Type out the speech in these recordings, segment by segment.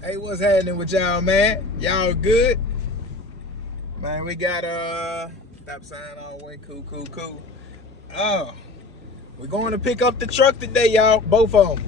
Hey, what's happening with y'all, man? Y'all good? Man, we got stop sign all the way. Cool. Oh, we're going to pick up the truck today, y'all. Both of them.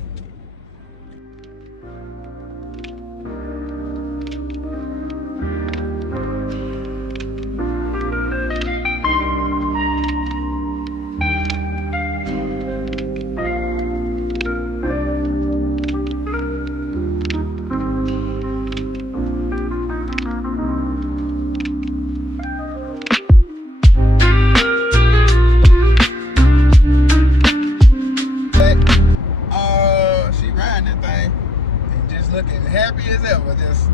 She riding that thing and just looking happy as ever. Just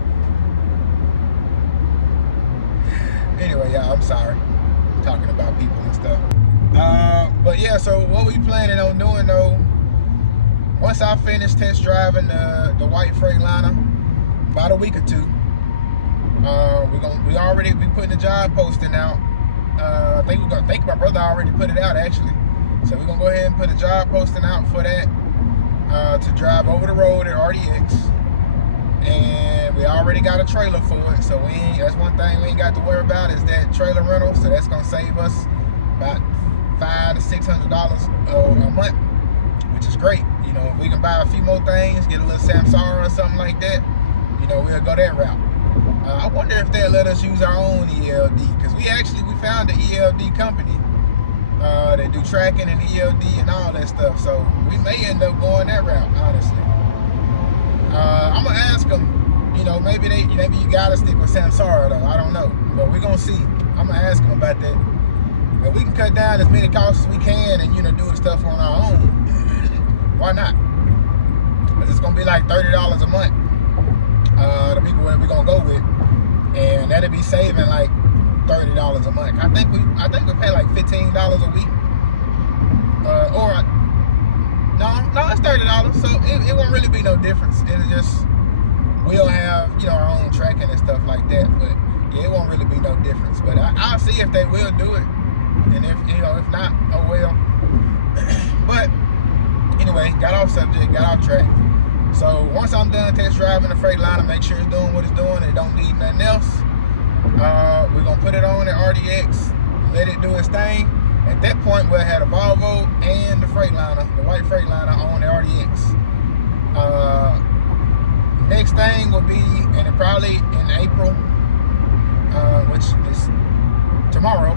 anyway, y'all. I'm sorry. I'm talking about people and stuff. But yeah. So what we planning on doing though? Once I finish test driving the white Freightliner, about a week or two, we putting the job posting out. I think my brother already put it out actually. So we're gonna go ahead and put a job posting out for that to drive over the road at RDX, and we already got a trailer for it. So that's one thing we ain't got to worry about is that trailer rental. So that's gonna save us about $500 to $600 a month, which is great. You know, if we can buy a few more things, get a little Samsara or something like that, you know, we'll go that route. I wonder if they'll let us use our own ELD, because we found an ELD company that do tracking and ELD and all that stuff. So we may end up going that route, honestly. I'm gonna ask them. You know, maybe you gotta stick with Samsara though. I don't know, but we're gonna see. I'm gonna ask them about that. If we can cut down as many costs as we can and, you know, do the stuff on our own, why not? Because it's gonna be like $30 a month. The people that we're gonna go with, and that'll be saving like $30 a month. I think we pay like $15 a week. No, it's $30. So it won't really be no difference. It'll just, we'll have, you know, our own tracking and stuff like that. But yeah, it won't really be no difference. But I'll see if they will do it. And if not, oh well. But anyway, got off subject, got off track. So once I'm done test driving the Freightliner, make sure it's doing what it's doing, it don't need nothing else. We're gonna put it on at RDX, let it do its thing. At that point, we'll have the Volvo and the Freightliner, the white Freightliner, on the RDX. Next thing will be, and it probably in April, which is tomorrow.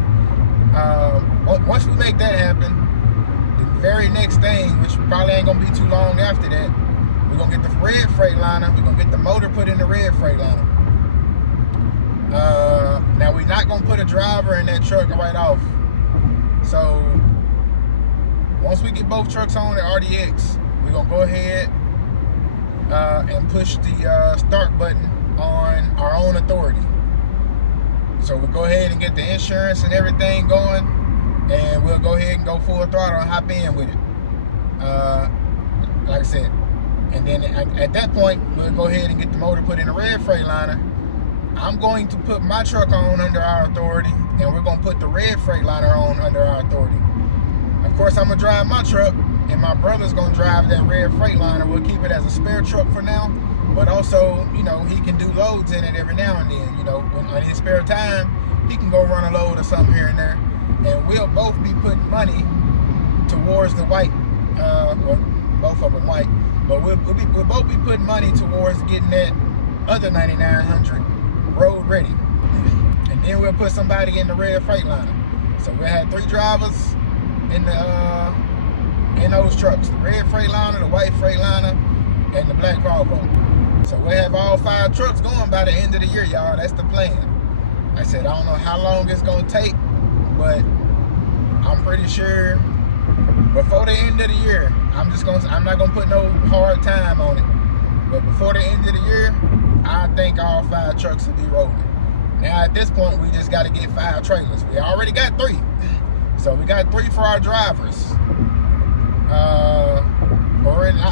Once we make that happen, the very next thing, which probably ain't gonna be too long after that, we're gonna get the red Freightliner. We're gonna get the motor put in the red Freightliner. Now we're not gonna put a driver in that truck right off. So once we get both trucks on at RDX, we're gonna go ahead and push the start button on our own authority. So we'll go ahead and get the insurance and everything going, and we'll go ahead and go full throttle and hop in with it. Like I said. And then at that point, we'll go ahead and get the motor put in the red Freightliner. I'm going to put my truck on under our authority, and we're going to put the red Freightliner on under our authority. Of course, I'm going to drive my truck, and my brother's going to drive that red Freightliner. We'll keep it as a spare truck for now, but also, you know, he can do loads in it every now and then. You know, in his spare time, he can go run a load or something here and there, and we'll both be putting money towards the white, well, both of them white. But we'll both be putting money towards getting that other 9900 road ready. And then we'll put somebody in the red Freightliner. So we'll have 3 drivers in those trucks. The red Freightliner, the white Freightliner, and the black Volvo. So we'll have all 5 trucks going by the end of the year, y'all. That's the plan. Like I said, I don't know how long it's gonna take, but I'm pretty sure before the end of the year, I'm not gonna put no hard time on it. But before the end of the year, I think all 5 trucks will be rolling. Now at this point, we just gotta get 5 trailers. We already got 3. So we got 3 for our drivers.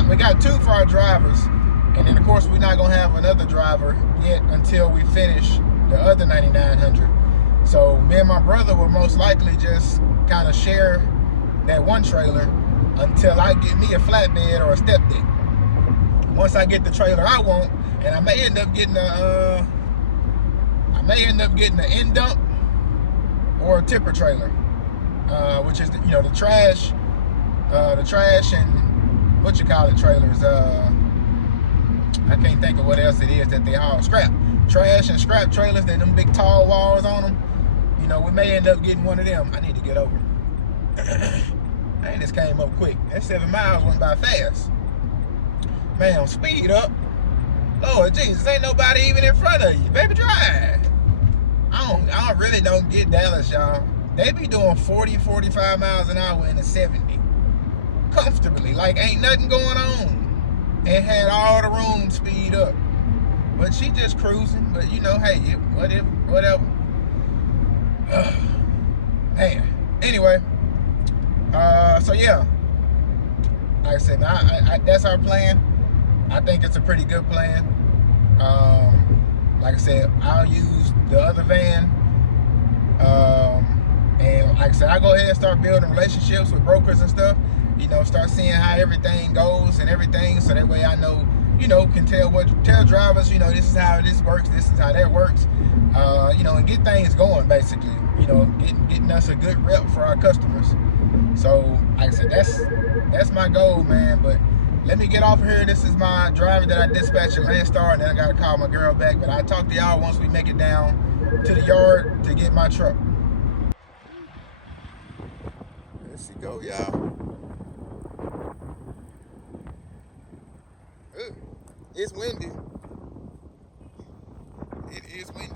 We got 2 for our drivers. And then of course, we're not gonna have another driver yet until we finish the other 9900. So me and my brother will most likely just kind of share that one trailer until I get me a flatbed or a step deck. Once I get the trailer I want, And I may end up getting an end dump or a tipper trailer, which is the trash and what you call it trailers. I can't think of what else it is that they haul. Trash and scrap trailers. That them big tall walls on them. We may end up getting one of them. I need to get over. Man, this came up quick. That 7 miles went by fast. Man, speed up. Lord Jesus, ain't nobody even in front of you. Baby, drive. I really don't get Dallas, y'all. They be doing 40, 45 miles an hour in the 70. Comfortably. Like ain't nothing going on. And had all the room speed up. But she just cruising. But hey, whatever. Man. Anyway. So yeah. Like I said, that's our plan. I think it's a pretty good plan. Like I said, I'll use the other van. And like I said, I go ahead and start building relationships with brokers and stuff. Start seeing how everything goes and everything, so that way I know, can tell drivers, this is how this works, this is how that works, and get things going basically, getting us a good rep for our customers. So like I said, that's my goal, man. But let me get off of here. This is my driver that I dispatched at LANDSTAR, and then I gotta call my girl back. But I'll talk to y'all once we make it down to the yard to get my truck. There she go, y'all. It's windy. It is windy.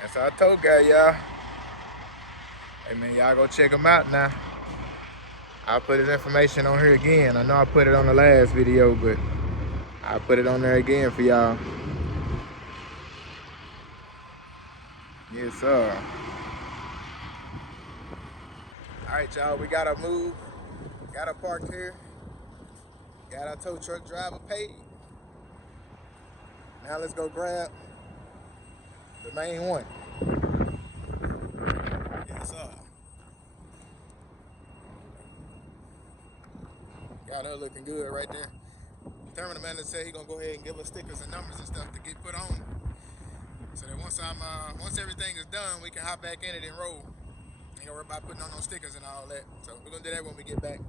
That's how I told y'all. Hey man, y'all go check him out now. I'll put his information on here again. I know I put it on the last video, but I'll put it on there again for y'all. Yes, sir. Alright, y'all, we gotta move. Gotta park here. Got our tow truck driver paid. Now let's go grab the main one. Yes, sir. Got her looking good right there. The terminal manager said he's gonna go ahead and give us stickers and numbers and stuff to get put on, so that once everything is done, we can hop back in it and roll. Ain't gonna worry about putting on those stickers and all that. So we're gonna do that when we get back.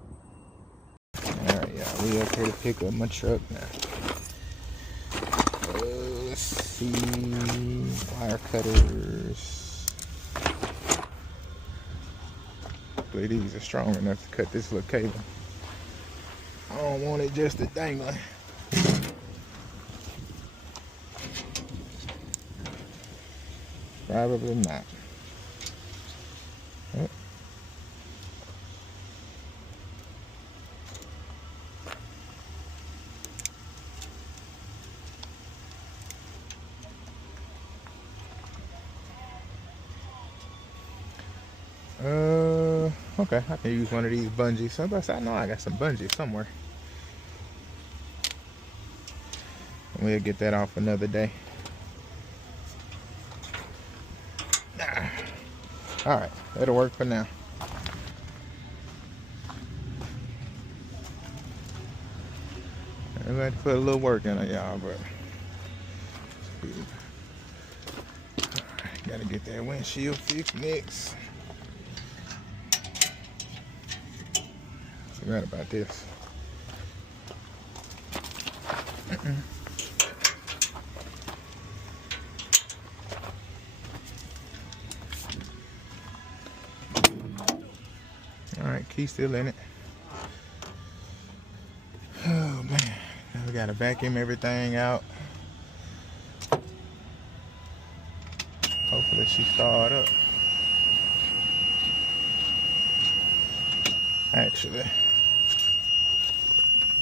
All right, y'all, we up here to pick up my truck now. Let's see, wire cutters. I believe these are strong enough to cut this little cable. I don't want it just a dangling. Probably not. Okay, I can use one of these bungees. I know I got some bungees somewhere. We'll get that off another day. All right, that'll work for now. I'm going to put a little work in it, y'all, but gotta get that windshield fixed next. Forgot about this. All right, key still in it. Oh man, now we gotta vacuum everything out. Hopefully she start up. Actually,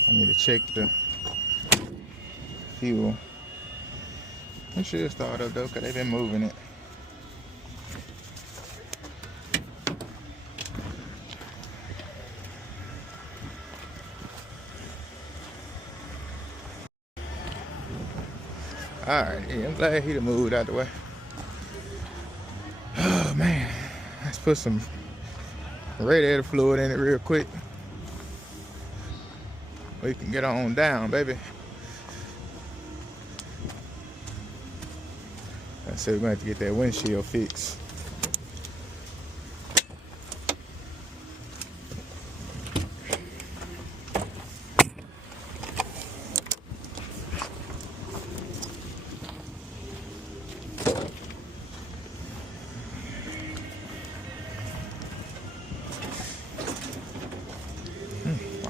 I need to check the fuel. It should start up though, because they've been moving it. Alright, yeah, I'm glad he done moved out the way. Oh man, let's put some radiator fluid in it real quick. We can get on down, baby. I said we're gonna have to get that windshield fixed.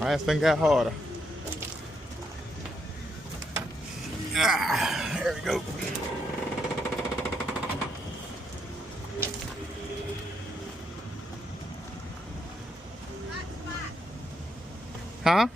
Last thing got harder. There we go. Huh?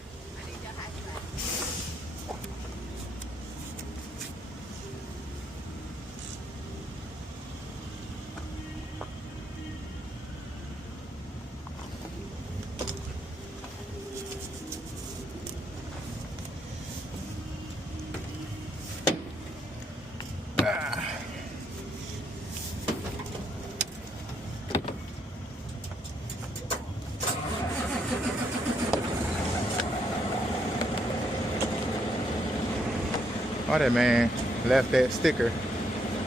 Oh, that man left that sticker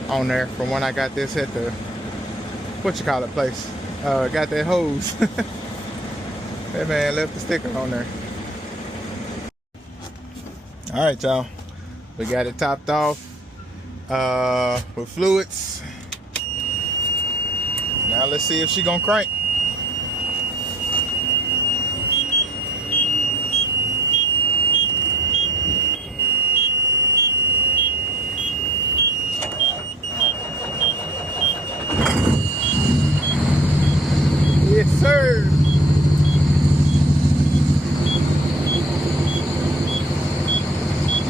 on there from when I got this at the, what you call it place, got that hose. That man left the sticker on there. All right, y'all, we got it topped off with fluids. Now let's see if she gonna crank. Yes, sir.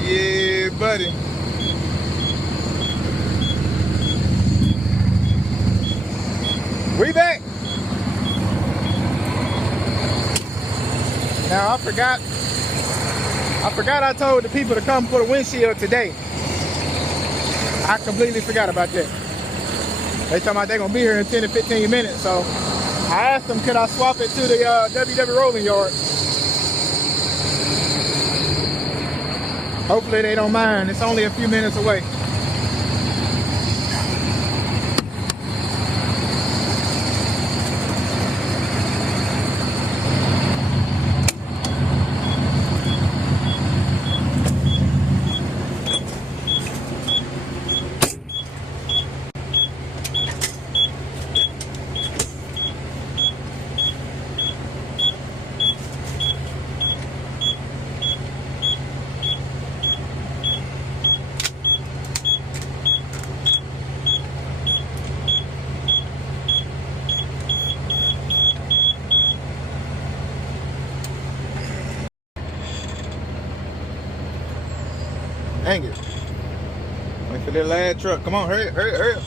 Yeah, buddy. We back. Now I forgot I told the people to come put a windshield today. I completely forgot about that. They talking about they're gonna be here in 10 to 15 minutes, so I asked them, could I swap it to the ROWLAND yard? Hopefully they don't mind. It's only a few minutes away. Dang it. Wait for that last truck. Come on, hurry up, hurry up, hurry up.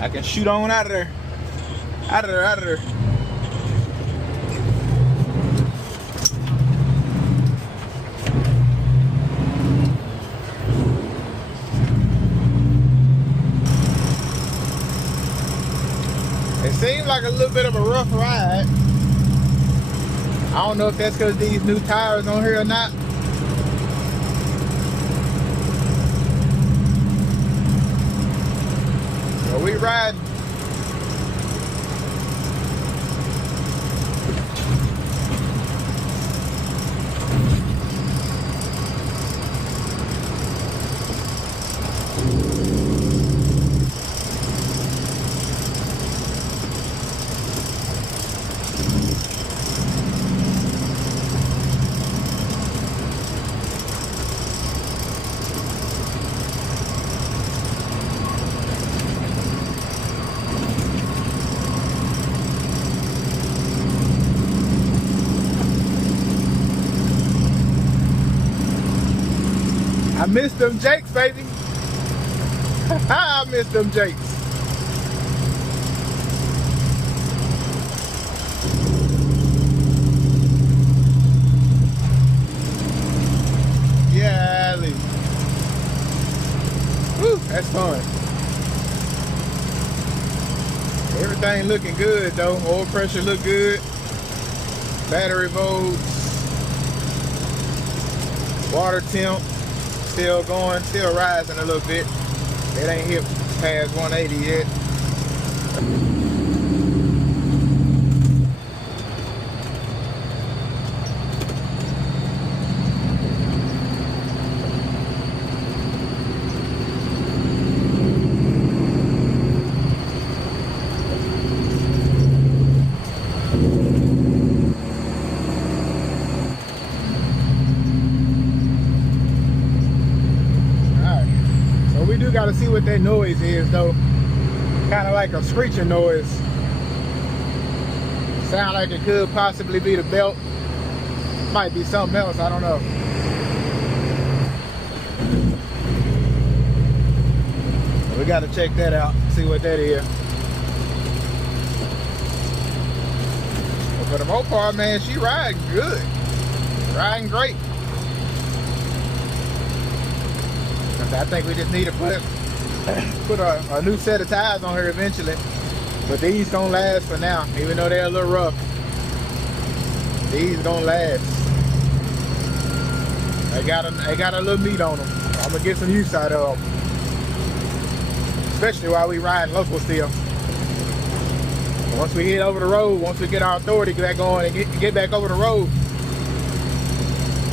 I can shoot on out of there. Out of there, out of there. It seems like a little bit of a rough ride. I don't know if that's because these new tires on here or not. But we riding. I missed them Jakes, baby. I missed them Jakes. Yeah, Ali. everything looking good though. Oil pressure look good. Battery volts. Water temp still going, still rising a little bit. It ain't hit past 180 yet. Got to see what that noise is though. Kind of like a screeching noise. Sound like it could possibly be the belt. Might be something else, I don't know. We got to check that out, see what that is. But for the most part, man, she riding good. Riding great. I think we just need to put a new set of tires on her eventually. But these gonna last for now, even though they're a little rough. These gonna last. They got a little meat on them. I'm gonna get some use out of them, especially while we riding local still. Once we hit over the road, once we get our authority back on and get back over the road,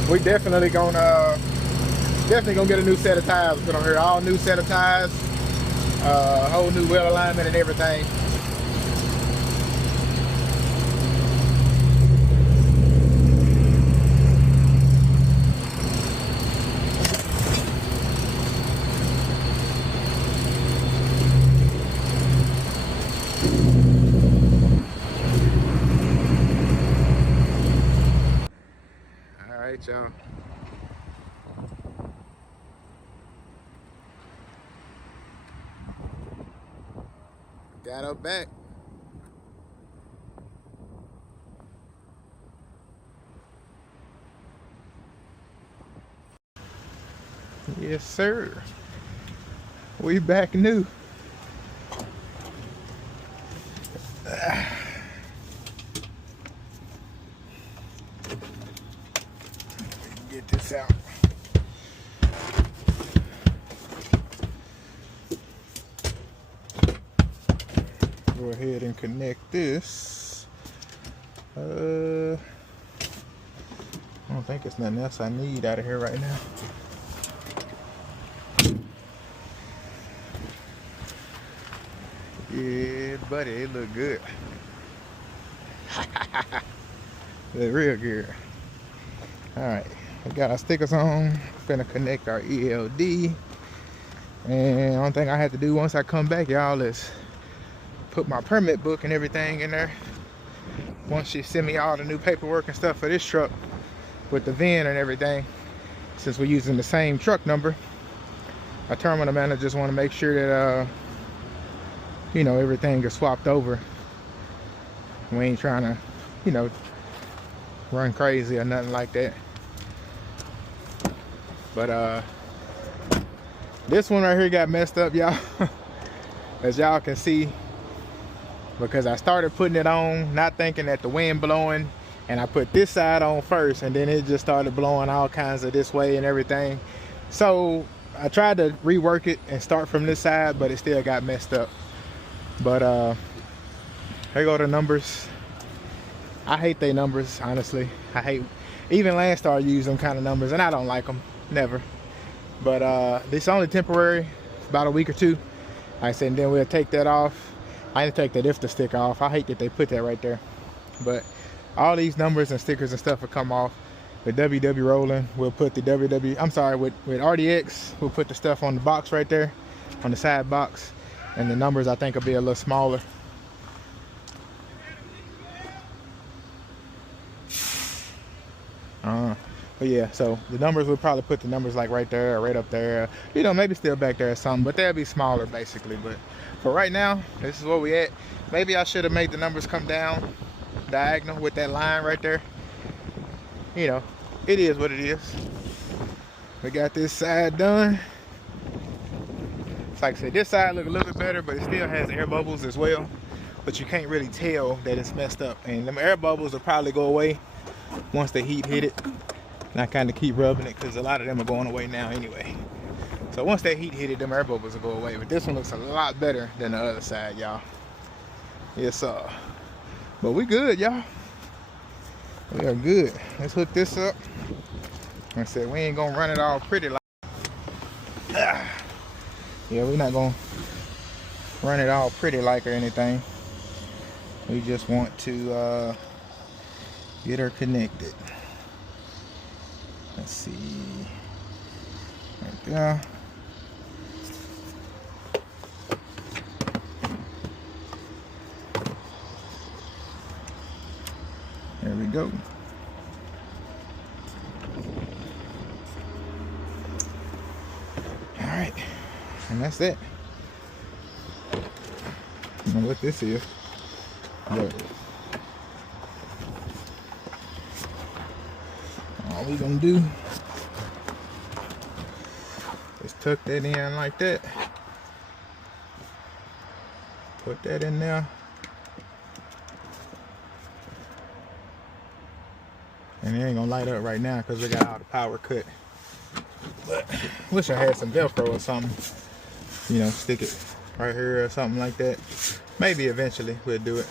we definitely gonna get a new set of tires put on here. All new set of tires, whole new wheel alignment and everything. All right, y'all. Got her back. Yes, sir. We back new. Get this out. Go ahead and connect this. I don't think it's nothing else I need out of here right now. Yeah, buddy, it look good. Look real good. All right, we got our stickers on. Finna connect our ELD. And one thing I have to do once I come back, y'all, is put my permit book and everything in there. Once she send me all the new paperwork and stuff for this truck with the VIN and everything, since we're using the same truck number, our terminal manager just want to make sure that you know, everything is swapped over. We ain't trying to, you know, run crazy or nothing like that. But this one right here got messed up, y'all. As y'all can see, because I started putting it on not thinking that the wind blowing, and I put this side on first, and then it just started blowing all kinds of this way and everything. So I tried to rework it and start from this side, but it still got messed up. But here go the numbers. I hate they numbers, honestly. I hate, even LANDSTAR use them kind of numbers, and I don't like them, never. But this is only temporary, about a week or two. Like I said, and then we'll take that off. I need to take that IFTA sticker off. I hate that they put that right there. But all these numbers and stickers and stuff will come off. With WW Rolling, we'll put the with RDX, we'll put the stuff on the box right there, on the side box. And the numbers, I think, will be a little smaller. But yeah, so the numbers, we'll probably put the numbers like right there or right up there. You know, maybe still back there or something, but they'll be smaller basically. But for right now, this is where we at. Maybe I should have made the numbers come down diagonal with that line right there. You know, it is what it is. We got this side done. Like I said, this side look a little bit better, but it still has air bubbles as well but you can't really tell that it's messed up. And them air bubbles will probably go away once the heat hit it. And I kind of keep rubbing it because a lot of them are going away now anyway. So once that heat hit it, them air bubbles will go away. But this one looks a lot better than the other side, y'all. Yes, sir. But we good, y'all. We are good. Let's hook this up. Like I said, we ain't gonna run it all pretty like. Yeah, we're not gonna run it all pretty like or anything. We just want to get her connected. Let's see. Right there. There we go. All right, and that's it. I don't know what this is, but all we gonna do is tuck that in like that. Put that in there. And it ain't gonna light up right now because we got all the power cut. But wish I had some Velcro or something. You know, stick it right here or something like that. Maybe eventually we'll do it.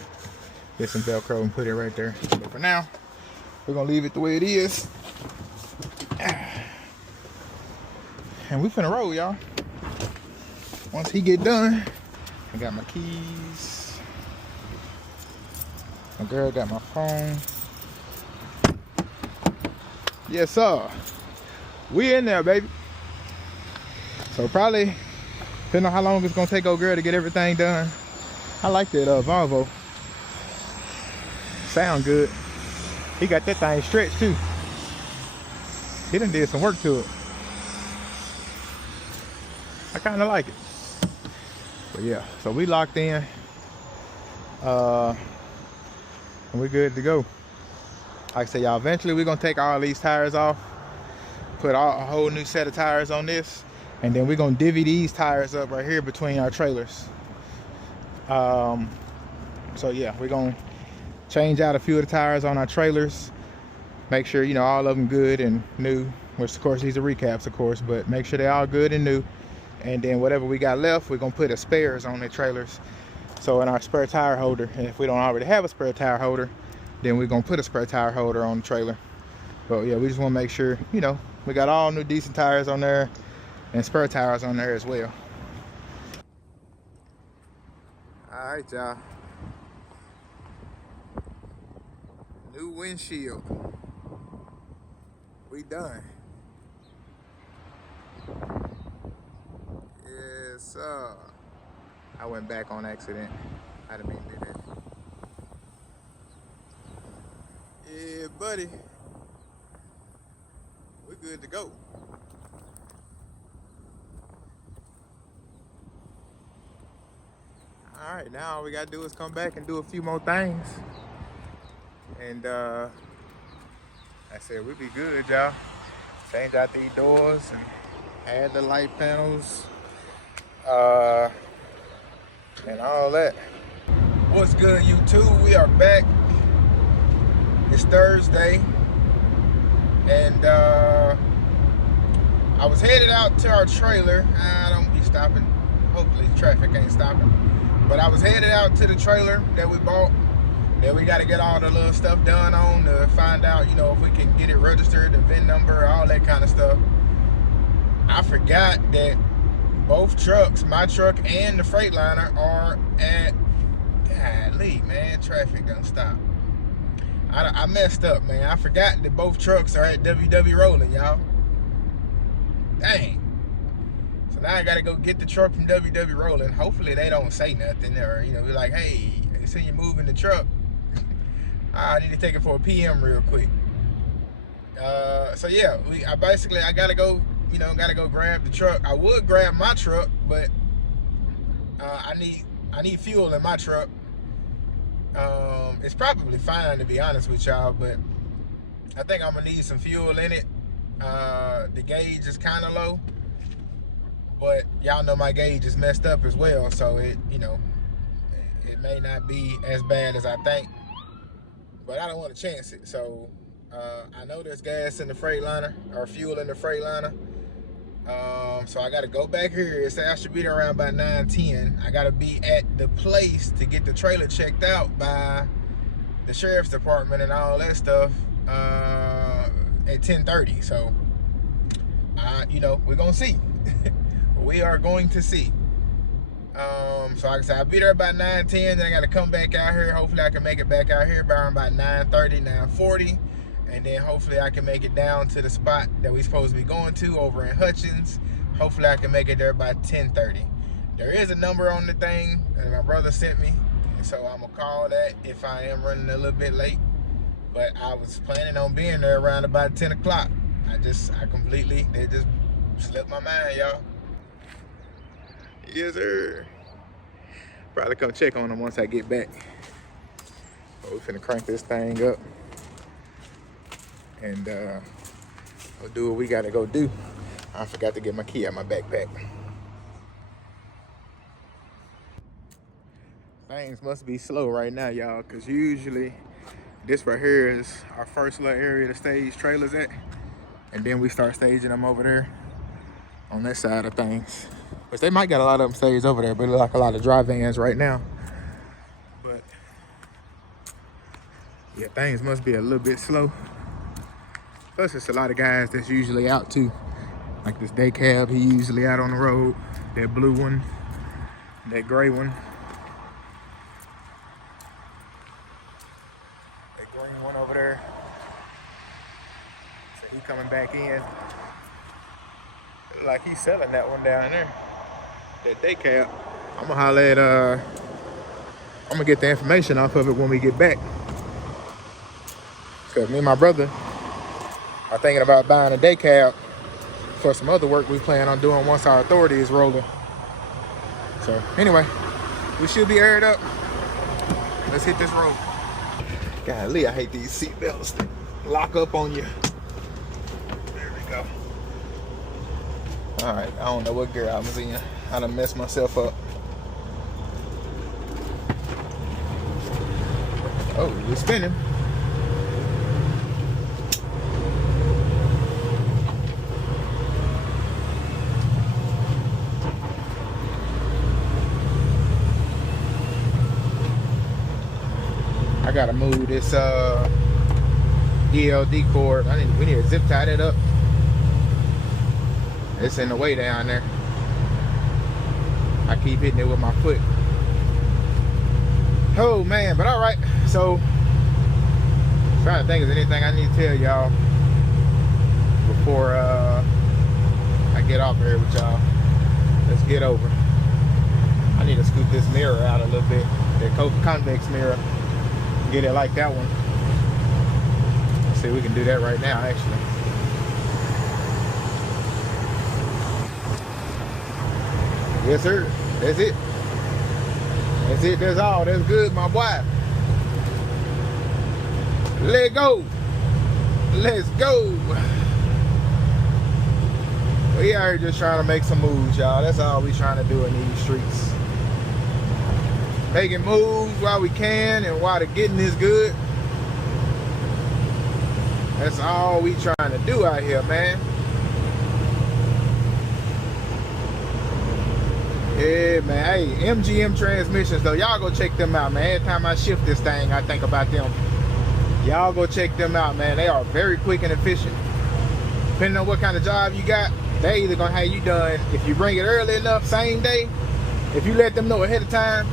Get some Velcro and put it right there. But for now, we're gonna leave it the way it is. And we finna roll, y'all. Once he get done, I got my keys. My girl got my phone. Yes, sir. We in there, baby. So probably, depending on how long it's gonna take old girl to get everything done. I like that Volvo. Sound good. He got that thing stretched too. He done did some work to it. I kind of like it. But yeah, so we locked in. And we're good to go. Like I said, y'all, eventually we're gonna take all these tires off, put a whole new set of tires on this, and then we're gonna divvy these tires up right here between our trailers. So yeah, we're gonna change out a few of the tires on our trailers, make sure, you know, all of them good and new, which of course these are recaps, of course, but make sure they're all good and new. And then whatever we got left, we're gonna put as spares on the trailers. So in our spare tire holder, and if we don't already have a spare tire holder, then we're gonna put a spare tire holder on the trailer. But yeah, we just wanna make sure, you know, we got all new decent tires on there and spare tires on there as well. All right, y'all. New windshield. We done. Yes, sir. I went back on accident. I didn't mean to do that. Yeah, buddy. We're good to go. All right, now all we gotta do is come back and do a few more things. And I said we'll be good, y'all. Change out these doors and add the light panels. And all that. What's good, YouTube? We are back. It's Thursday, and I was headed out to our trailer. I don't be stopping. Hopefully traffic ain't stopping. But I was headed out to the trailer that we bought, that we got to get all the little stuff done on to find out, you know, if we can get it registered, the VIN number, all that kind of stuff. I forgot that both trucks, my truck and the Freightliner, are at, golly, man, traffic done stop. I messed up, man. I forgot that both trucks are at ROWLAND, y'all. Dang. So now I gotta go get the truck from ROWLAND. Hopefully they don't say nothing, or, you know, be like, hey, I see you moving the truck. I need to take it for a PM real quick. So yeah, I gotta go, you know, gotta go grab the truck. I would grab my truck, but I need fuel in my truck. It's probably fine, to be honest with y'all, but I think I'm gonna need some fuel in it. The gauge is kind of low, but y'all know my gauge is messed up as well, so it, you know, it it may not be as bad as I think, but I don't want to chance it. So I know there's gas in the Freightliner, or fuel in the Freightliner. So I got to go back here. It said I should be there around about 9:10. I got to be at the place to get the trailer checked out by the sheriff's department and all that stuff at 10:30. So, you know, we're going to see. We are going to see. So like I said, I'll be there about 9:10. Then I got to come back out here. Hopefully I can make it back out here by around about 9:30, 9:40. And then hopefully I can make it down to the spot that we're supposed to be going to over in Hutchins. Hopefully I can make it there by 10:30. There is a number on the thing that my brother sent me, so I'm gonna call that if I am running a little bit late. But I was planning on being there around about 10 o'clock. They just slipped my mind, y'all. Yes, sir. Probably come check on them once I get back. But we finna crank this thing up. And we'll do what we gotta go do. I forgot to get my key out my backpack. Things must be slow right now, y'all, because usually this right here is our first little area to stage trailers at. And then we start staging them over there on this side of things. Which they might got a lot of them staged over there, but it look like a lot of dry vans right now. But yeah, things must be a little bit slow. Plus, it's a lot of guys that's usually out too. Like this day cab, he usually out on the road. That blue one, that gray one. That green one over there. So he coming back in. Look like he's selling that one down there. That day cab. I'm gonna holler at, I'm gonna get the information off of it when we get back. Cause me and my brother are thinking about buying a day cab for some other work we plan on doing once our authority is rolling. So anyway, we should be aired up. Let's hit this road. Golly, I hate these seat belts that lock up on you. There we go. All right, I don't know what gear I was in. I done messed myself up. Oh, we're spinning. I gotta move this ELD cord. We need to zip tie that up. It's in the way down there. I keep hitting it with my foot. Oh man, but all right. So, trying to think of anything I need to tell y'all before I get off here with y'all. Let's get over. I need to scoot this mirror out a little bit. The convex mirror. Get it like that one. Let's see if we can do that right now, actually. Yes, sir. That's it. That's it. That's all. That's good, my boy. Let go. Let's go. We out here just trying to make some moves, y'all. That's all we trying to do in these streets. Making moves while we can and while the getting is good. That's all we trying to do out here, man. Yeah, man. Hey, MGM transmissions, though. Y'all go check them out, man. Every time I shift this thing, I think about them. Y'all go check them out, man. They are very quick and efficient. Depending on what kind of job you got, they either gonna have you done, if you bring it early enough, same day. If you let them know ahead of time,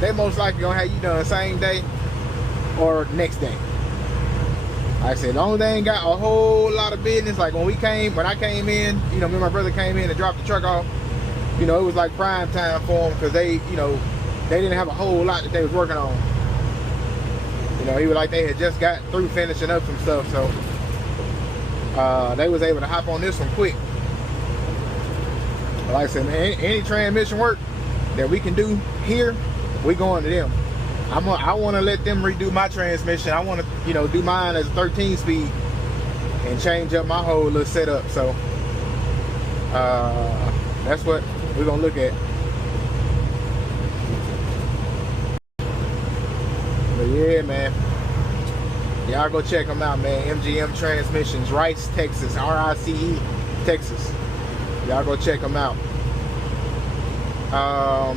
they most likely gonna have you done same day or next day. Like I said, the only thing got a whole lot of business. Like when I came in, you know, me and my brother came in and dropped the truck off. You know, it was like prime time for them because they, you know, they didn't have a whole lot that they was working on. You know, he was like they had just got through finishing up some stuff, so they was able to hop on this one quick. But like I said, man, any transmission work that we can do here, we going to them. I want to let them redo my transmission. I want to, you know, do mine as a 13 speed and change up my whole little setup. So that's what we're gonna look at. Yeah, man. Y'all go check them out, man. MGM Transmissions, Rice, Texas. RICE, Texas. Y'all go check them out. I'll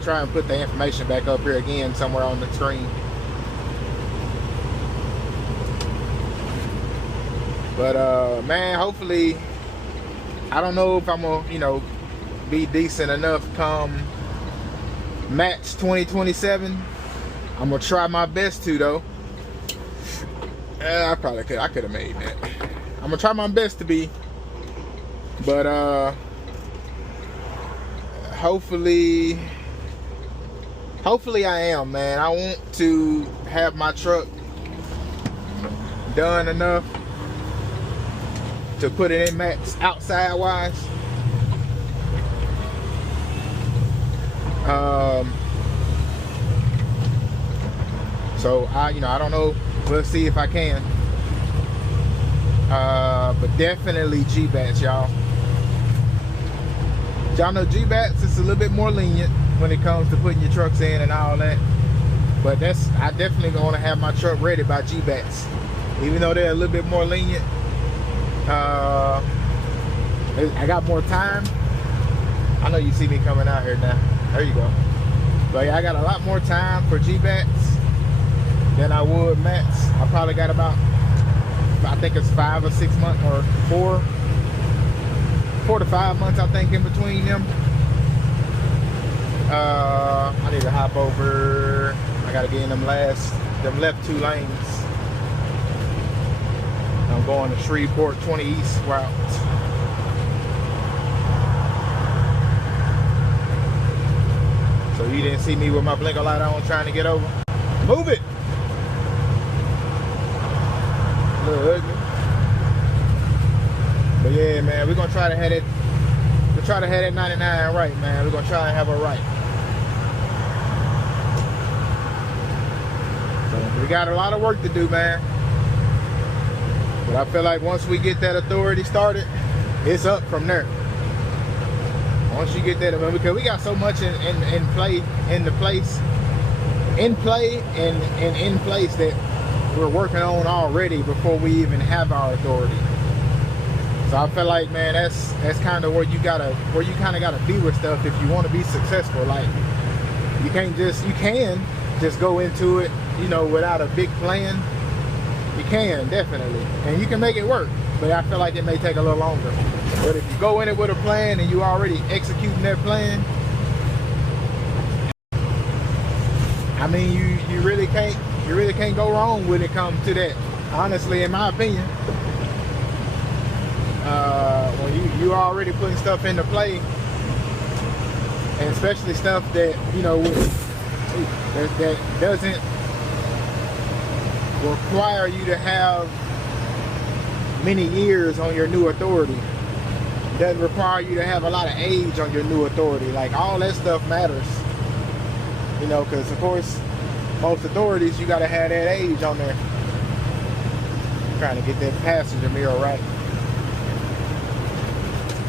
try and put the information back up here again somewhere on the screen. But man, hopefully, I don't know if I'm gonna, you know, be decent enough come match 2027. I'm gonna try my best to, though. I probably could. I could have made that. I'm gonna try my best to be, but hopefully I am, man. I want to have my truck done enough to put it in max outside wise. So I don't know. We'll see if I can. But definitely G-Bats, y'all. Y'all know G-Bats is a little bit more lenient when it comes to putting your trucks in and all that. But I definitely want to have my truck ready by G-Bats. Even though they're a little bit more lenient, I got more time. I know you see me coming out here now. There you go. But yeah, I got a lot more time for G-Bats than I would Mats. I probably got about, I think it's 5 or 6 months, or 4 to 5 months, I think, in between them. I need to hop over. I gotta get in them left 2 lanes. I'm going to Shreveport 20 East route. So you didn't see me with my blinker light on trying to get over. Move it! A little ugly. But yeah, man, we're gonna try to have it. We'll try to have that 99 right, man. We're gonna try and have her right. So we got a lot of work to do, man. But I feel like once we get that authority started, it's up from there. Once you get that, because we got so much in place that we're working on already before we even have our authority. So I feel like, man, that's kind of where you kind of gotta be with stuff if you want to be successful. Like you can just go into it, you know, without a big plan. You can definitely, and you can make it work. But I feel like it may take a little longer. But if you go in it with a plan and you already executing that plan, I mean, you really can't go wrong when it comes to that. Honestly, in my opinion, when you already putting stuff into play, and especially stuff that, you know, that doesn't require you to have many years on your new authority. It doesn't require you to have a lot of age on your new authority. Like, all that stuff matters, you know, because of course most authorities you got to have that age on there. I'm trying to get that passenger mirror right.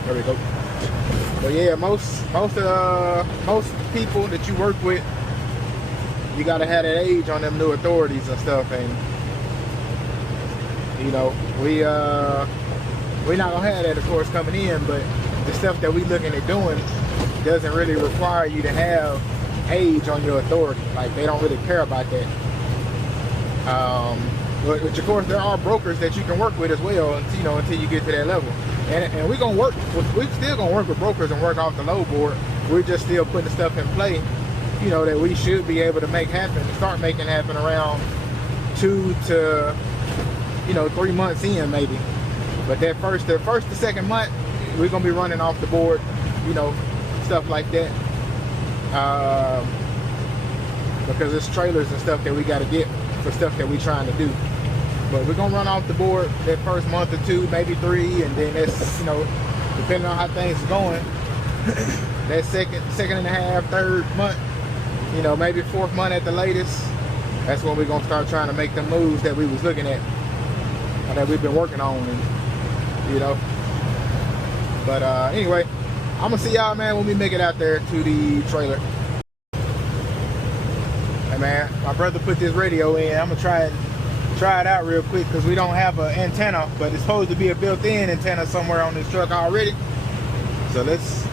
There we go. But yeah, most people that you work with, you got to have that age on them new authorities and stuff. And you know, we're not gonna have that, of course, coming in, but the stuff that we looking at doing doesn't really require you to have age on your authority. Like, they don't really care about that. But of course, there are brokers that you can work with as well, you know, until you get to that level. And we're gonna we're still gonna work with brokers and work off the load board. We're just still putting stuff in play, you know, that we should be able to make happen, start making happen around 2 to 3 months in, maybe. But the first to second month, we're gonna be running off the board, you know, stuff like that. Because it's trailers and stuff that we got to get for stuff that we're trying to do. But we're gonna run off the board that first month or 2, maybe 3, and then that's, you know, depending on how things are going, that second and a half, third month, you know, maybe 4th month at the latest, that's when we're gonna start trying to make the moves that we was looking at, or that we've been working on, and, you know. But anyway, I'm gonna see y'all, man, when we make it out there to the trailer. Hey man, my brother put this radio in. I'm gonna try it out real quick because we don't have an antenna, but it's supposed to be a built-in antenna somewhere on this truck already. So let's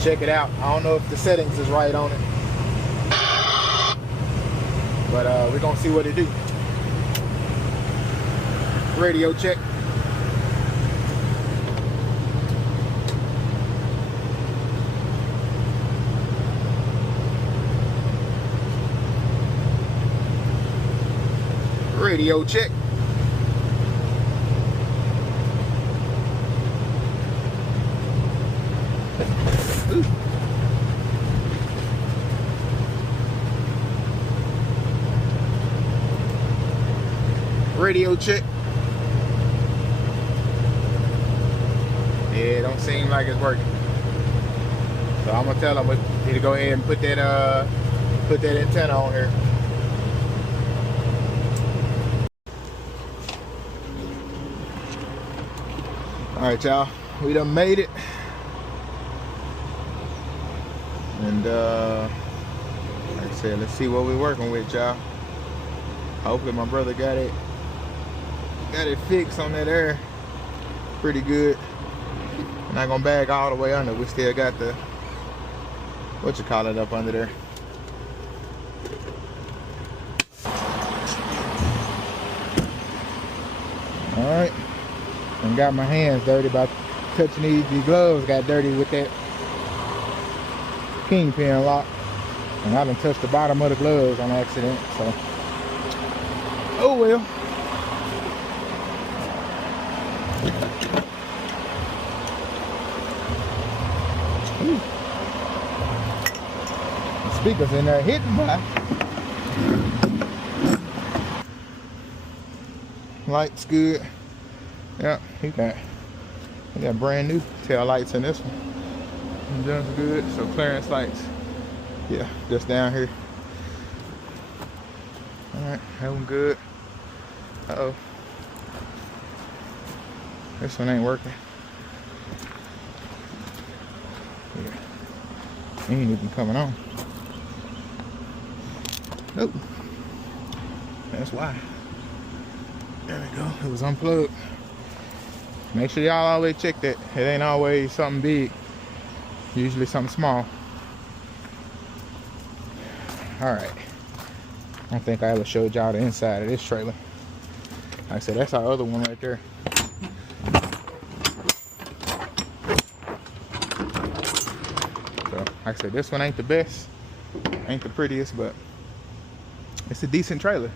check it out. I don't know if the settings is right on it, but we're gonna see what it do. Radio check. Radio check. Ooh. Radio check. Yeah, it don't seem like it's working. So I'm gonna tell them we need to go ahead and put that antenna on here. All right, y'all, we done made it. And like I said, let's see what we're working with, y'all. Hopefully my brother got it fixed on that air pretty good. Not gonna bag all the way under. We still got the up under there. All right, and got my hands dirty by touching these gloves. Got dirty with that kingpin lock, and I done touched the bottom of the gloves on accident. So, oh well. Ooh. The speakers in there hitting by. Lights good. Yeah, he got brand new tail lights in this one. That's good. So clearance lights. Yeah, just down here. Alright, that one good. Uh-oh. This one ain't working. Yeah. Ain't even coming on. Nope. That's why. There we go. It was unplugged. Make sure y'all always check that. It ain't always something big. Usually something small. Alright. I don't think I ever showed y'all the inside of this trailer. Like I said, that's our other one right there. So, like I said, this one ain't the best. Ain't the prettiest, but it's a decent trailer.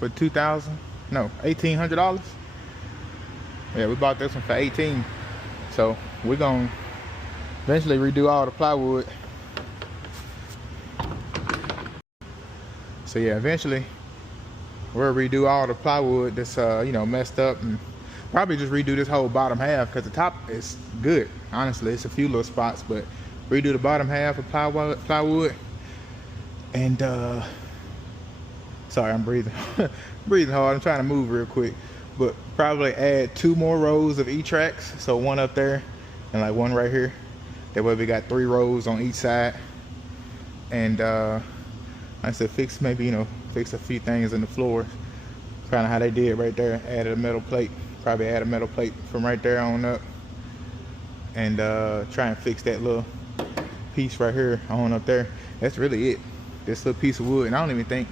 For $1,800. Yeah, we bought this one for $18,000. So we're gonna eventually redo all the plywood. So yeah, eventually we'll redo all the plywood that's you know, messed up, and probably just redo this whole bottom half, because the top is good. Honestly, it's a few little spots, but redo the bottom half of plywood. And sorry, I'm breathing breathing hard. I'm trying to move real quick, but probably add 2 more rows of E-tracks. So one up there and like one right here. That way we got 3 rows on each side. And like I said, fix maybe, you know, fix a few things in the floor. Kind of how they did right there. Added a metal plate. Probably add a metal plate from right there on up. And try and fix that little piece right here on up there. That's really it. This little piece of wood. And I don't even think,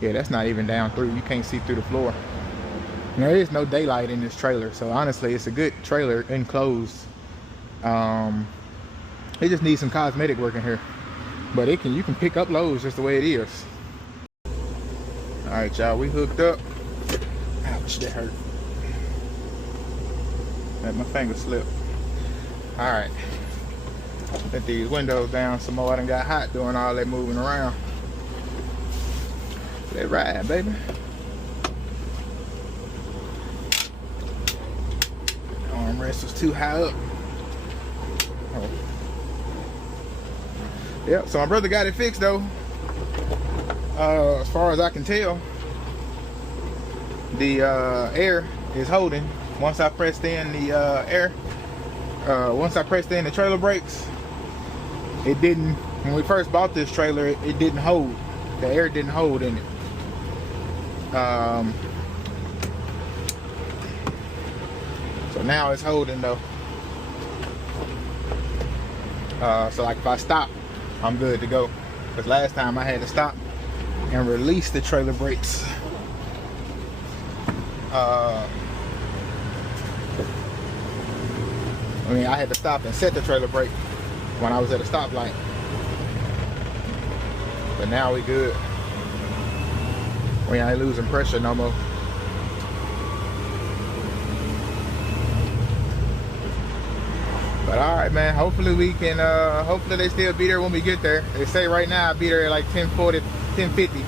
yeah, that's not even down through. You can't see through the floor. And there is no daylight in this trailer. So honestly, it's a good trailer enclosed. It just needs some cosmetic work in here. But you can pick up loads just the way it is. Alright, y'all, we hooked up. Ouch, that hurt. Let my finger slip. Alright. Let these windows down some more. I done got hot doing all that moving around. Let it ride, baby. Armrest was too high up. Oh. Yep, so my brother got it fixed though. As far as I can tell, the air is holding. Once I pressed in the once I pressed in the trailer brakes, it didn't When we first bought this trailer, it didn't hold. The air didn't hold in it. So now it's holding though. So like if I stop, I'm good to go. Because last time I had to stop and release the trailer brakes. I mean, I had to stop and set the trailer brake when I was at a stoplight. But now we good. We ain't losing pressure no more. But all right, man. Hopefully we can. Hopefully they still be there when we get there. They say right now I'll be there at like 10:40, 10:50.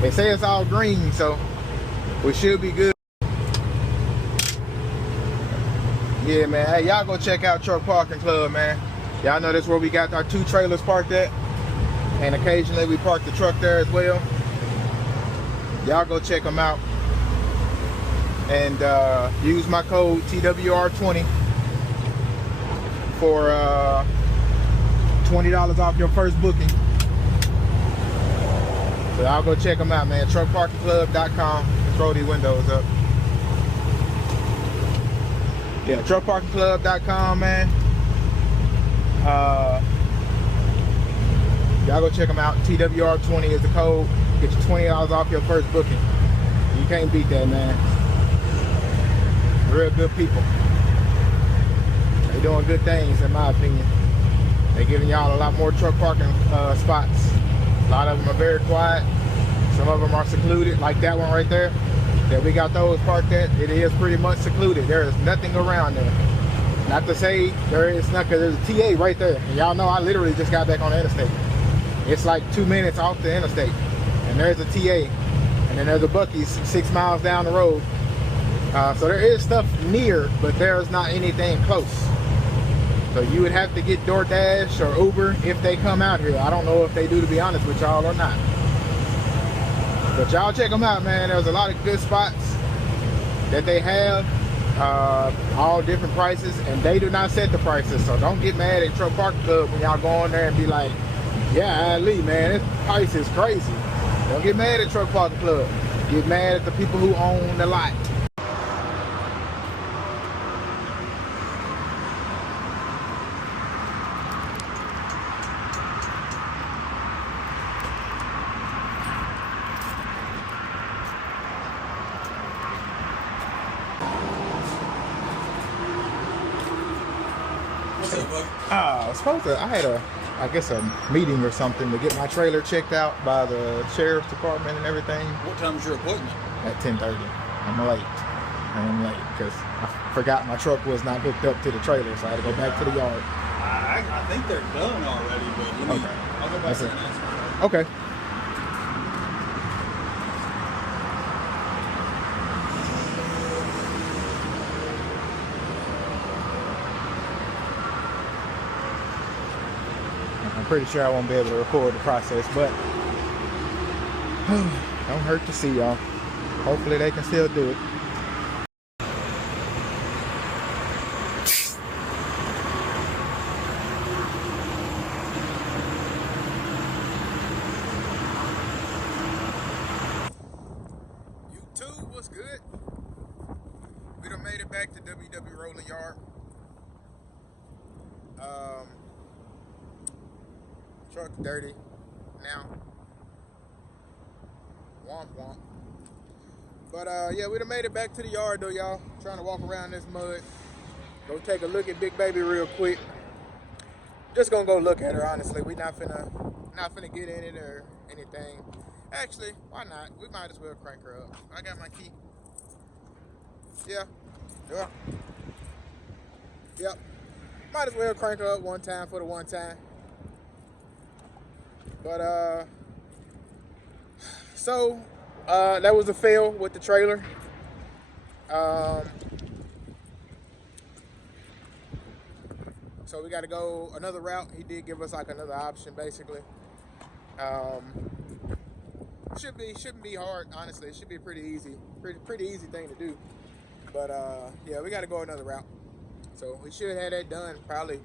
They say it's all green, so we should be good. Yeah, man. Hey, y'all go check out Truck Parking Club, man. Y'all know that's where we got our 2 trailers parked at, and occasionally we park the truck there as well. Y'all go check them out and use my code TWR20 for $20 off your first booking. So I'll go check them out, man. Truckparkingclub.com. Let's roll these windows up. Yeah, truckparkingclub.com, man. Y'all go check them out. TWR20 is the code. Get you $20 off your first booking. You can't beat that, man. Real good people. They doing good things, in my opinion. They giving y'all a lot more truck parking spots. A lot of them are very quiet. Some of them are secluded, like that one right there that we got those parked at. It is pretty much secluded. There is nothing around there. Not to say there is not, because there's a TA right there. And y'all know I literally just got back on the interstate. It's like 2 minutes off the interstate. And there's a TA. And then there's a Buc-ee's 6 miles down the road. So there is stuff near, but there's not anything close. So you would have to get DoorDash or Uber if they come out here. I don't know if they do, to be honest with y'all, or not. But y'all check them out, man. There's a lot of good spots that they have, all different prices, and they do not set the prices. So don't get mad at Truck Parking Club when y'all go on there and be like, yeah, Ali, man, this price is crazy. Don't get mad at Truck Parking Club. Get mad at the people who own the lot. I had I guess a meeting or something to get my trailer checked out by the sheriff's department and everything. What time is your appointment? At 10:30. I'm late because I forgot my truck was not hooked up to the trailer, so I had to go back to the yard. I think they're done already, but okay. I'll go back to the next one. Okay. I'm pretty sure I won't be able to record the process, but don't hurt to see y'all. Hopefully they can still do it. YouTube, what's good? We done made it back to WW Rolling Yard. Truck's dirty now. Womp womp. But yeah, we done made it back to the yard though, y'all. Trying to walk around this mud. Go take a look at Big Baby real quick. Just gonna go look at her, honestly. We not finna get in it or anything. Actually, why not? We might as well crank her up. I got my key. Yeah. Yep. Might as well crank her up one time for the one time. But so that was a fail with the trailer. So we got to go another route. He did give us like another option, basically. Shouldn't be hard, honestly. It should be pretty easy thing to do. But yeah, we got to go another route. So we should have that done probably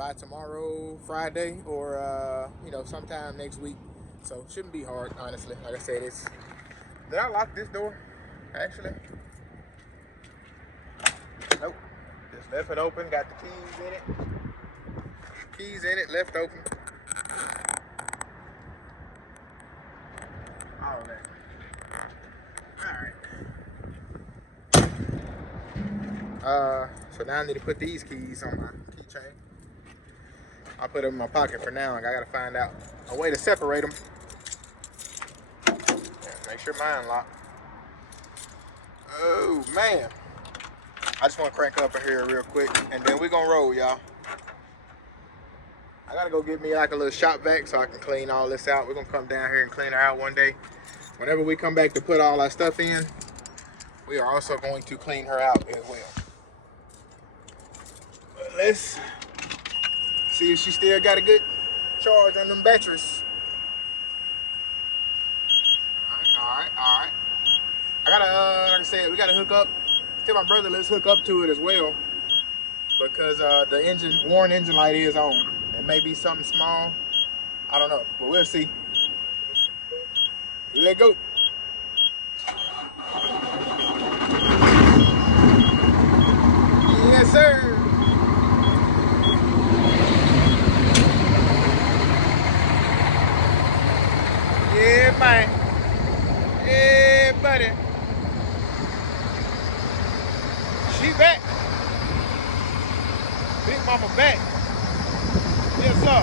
by tomorrow, Friday, or you know, sometime next week. So shouldn't be hard, honestly. Like I said, it's. Did I lock this door? Actually, nope. Just left it open. Got the keys in it. Keys in it. Left open. All that. All right. So now I need to put these keys on my keychain. I'll put them in my pocket for now. I gotta find out a way to separate them. Make sure mine locked. Oh man. I just want to crank up in here real quick and then we're gonna roll, y'all. I gotta go get me like a little shop vac so I can clean all this out. We're gonna come down here and clean her out one day. Whenever we come back to put all our stuff in, we are also going to clean her out as well. But let's see if she still got a good charge on them batteries. All right. I gotta, like I said, we gotta hook up. Tell my brother, let's hook up to it as well. Because the engine, warning engine light is on. It may be something small. I don't know, but we'll see. Let go. Yes, sir. Yeah, man. Yeah, buddy. She back. Big mama back. Yes, sir.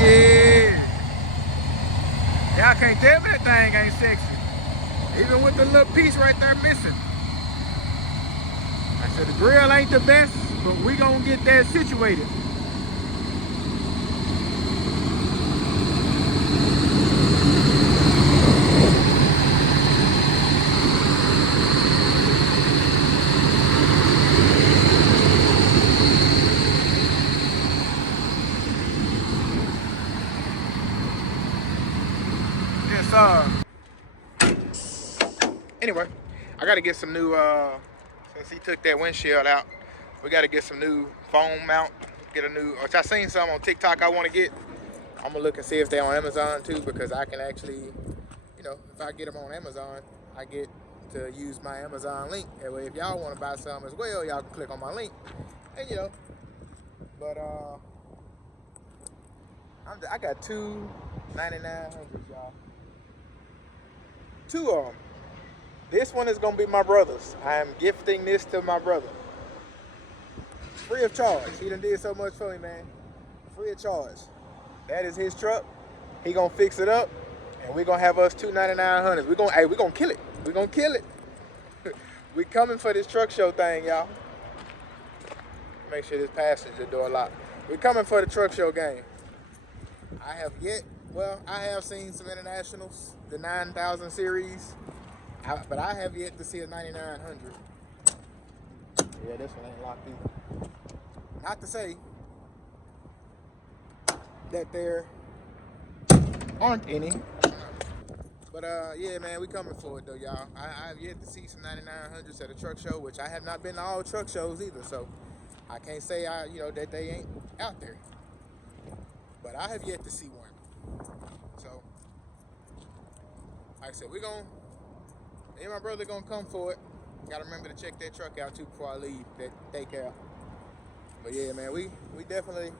Yeah. Y'all can't tell me that thing ain't sexy. Even with the little piece right there missing. I said the grill ain't the best, but we gonna get that situated. Anyway, I gotta get some new, since he took that windshield out, we gotta get some new foam mount, get a new, which I seen some on TikTok I wanna get. I'm gonna look and see if they're on Amazon too, because I can actually, you know, if I get them on Amazon, I get to use my Amazon link. That way, if y'all wanna buy some as well, y'all can click on my link, and you know, but I got two 9900s, y'all. Two of them. This one is gonna be my brother's. I am gifting this to my brother. Free of charge. He done did so much for me, man. Free of charge. That is his truck. He gonna fix it up, and we gonna have us two 9900s. We gonna kill it. We gonna kill it. We coming for this truck show thing, y'all. Make sure this passenger door locked. We coming for the truck show game. I have seen some internationals, the 9000 series. But I have yet to see a 9900. Yeah, this one ain't locked either. Not to say that there aren't any. But yeah, man, we coming for it though, y'all. I have yet to see some 9900s at a truck show, which I have not been to all truck shows either. So I can't say that they ain't out there. But I have yet to see one. So like I said, me and my brother gonna come for it. Gotta remember to check that truck out too before I leave, that daycare. But yeah, man, we definitely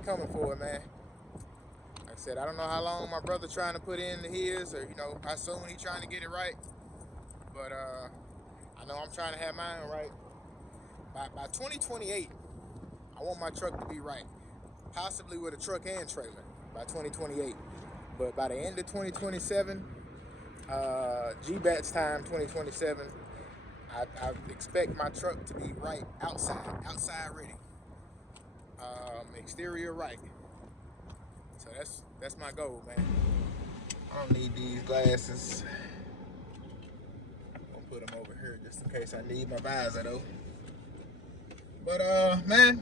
coming for it, man. Like I said, I don't know how long my brother trying to put in his, or how soon he trying to get it right. But I know I'm trying to have mine right. By 2028, I want my truck to be right. Possibly with a truck and trailer by 2028. But by the end of 2027, GBAT's time, 2027, I expect my truck to be right outside ready. Exterior right. So that's my goal, man. I don't need these glasses. I'm gonna put them over here just in case I need my visor though. But man,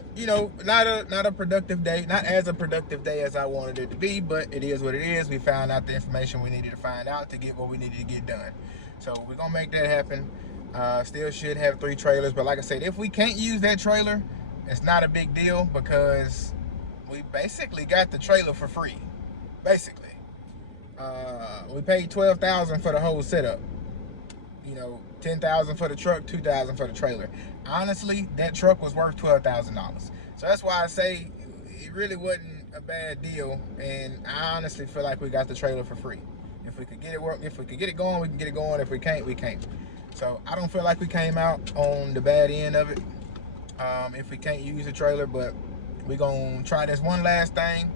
not a productive day, not as a productive day as I wanted it to be, but it is what it is. We found out the information we needed to find out to get what we needed to get done. So we're gonna make that happen. Still should have 3 trailers, but like I said, if we can't use that trailer, it's not a big deal because we basically got the trailer for free. Basically, we paid $12,000 for the whole setup. You know, $10,000 for the truck, $2,000 for the trailer. Honestly, that truck was worth $12,000. So that's why I say it really wasn't a bad deal, and I honestly feel like we got the trailer for free. If we could get it work, if we could get it going, we can get it going. If we can't, we can't. So I don't feel like we came out on the bad end of it. If we can't use the trailer, but we're gonna try this one last thing,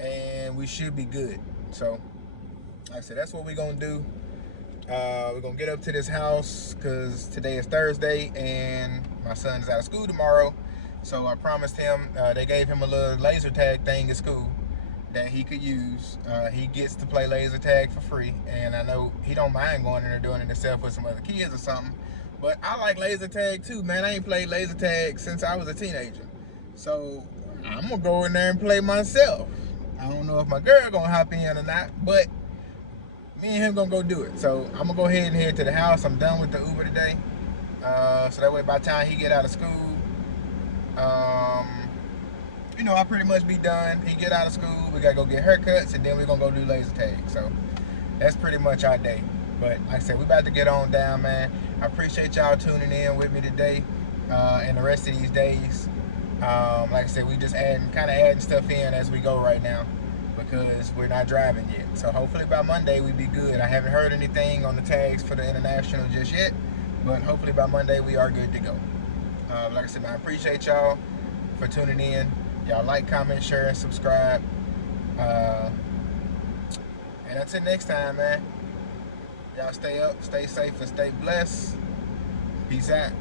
and we should be good. So, like I said, that's what we're gonna do. We're gonna get up to this house because today is Thursday and my son is out of school tomorrow. So I promised him, they gave him a little laser tag thing at school that he could use. He gets to play laser tag for free, and I know he don't mind going in there doing it himself with some other kids or something. But I like laser tag too, man. I ain't played laser tag since I was a teenager. So I'm gonna go in there and play myself. I don't know if my girl gonna hop in or not, but me and him gonna go do it. So I'm gonna go ahead and head to the house. I'm done with the Uber today. So that way by the time he get out of school, you know, I'll pretty much be done. He get out of school, we gotta go get haircuts, and then we're gonna go do laser tag. So that's pretty much our day. But like I said, we about to get on down, man. I appreciate y'all tuning in with me today and the rest of these days. Like I said, we just kind of adding stuff in as we go right now because we're not driving yet. So hopefully by Monday we be good. I haven't heard anything on the tags for the international just yet, but hopefully by Monday we are good to go. Like I said, man, I appreciate y'all for tuning in. Y'all like, comment, share, and subscribe. And until next time, man, y'all stay up, stay safe, and stay blessed. Peace out.